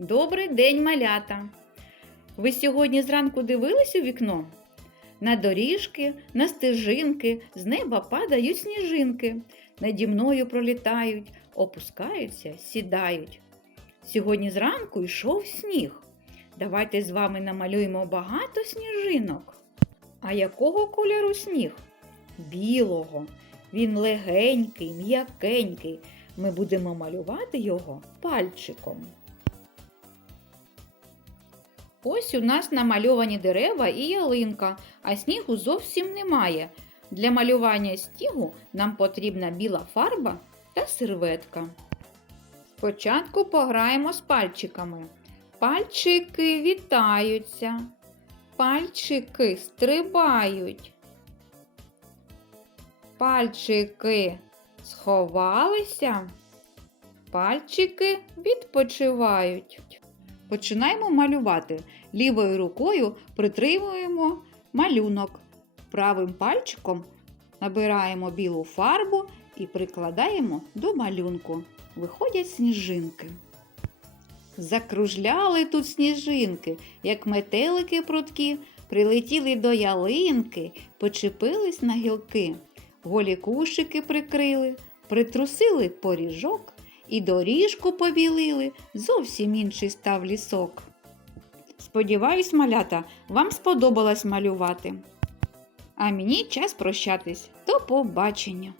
Добрий день, малята! Ви сьогодні зранку дивились у вікно? На доріжки, на стежинки, з неба падають сніжинки, наді мною пролітають, опускаються, сідають. Сьогодні зранку йшов сніг. Давайте з вами намалюємо багато сніжинок. А якого кольору сніг? Білого. Він легенький, м'якенький. Ми будемо малювати його пальчиком. Ось у нас намальовані дерева і ялинка, а снігу зовсім немає. Для малювання снігу нам потрібна біла фарба та серветка. Спочатку пограємо з пальчиками. Пальчики вітаються. Пальчики стрибають. Пальчики сховалися. Пальчики відпочивають. Починаємо малювати. Лівою рукою притримуємо малюнок. Правим пальчиком набираємо білу фарбу і прикладаємо до малюнку. Виходять сніжинки. Закружляли тут сніжинки, як метелики прудкі, прилетіли до ялинки, почепились на гілки, голі кущики прикрили, притрусили поріжок і доріжку побілили, зовсім інший став лісок. Сподіваюсь, малята, вам сподобалось малювати. А мені час прощатись. До побачення!